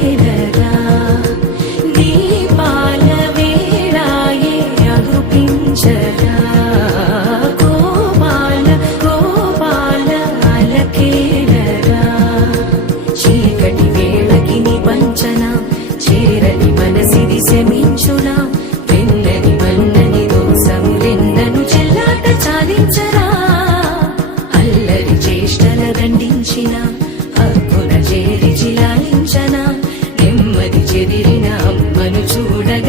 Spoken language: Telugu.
చేరగా దీపాల వేళాయే అగుపించగా గోపాల గోపాల అలకేలరా చీకటి వేళకి నిబంచన చేరని మనసిది శమించునా వెన్నని వన్నని దోసములెన్నను చెల్లాట చాలించరా అల్లరి చేష్టల దండించిన హక్కున చేరి జిలాలించన నెమ్మది చెదిరిన అమ్మను చూడగా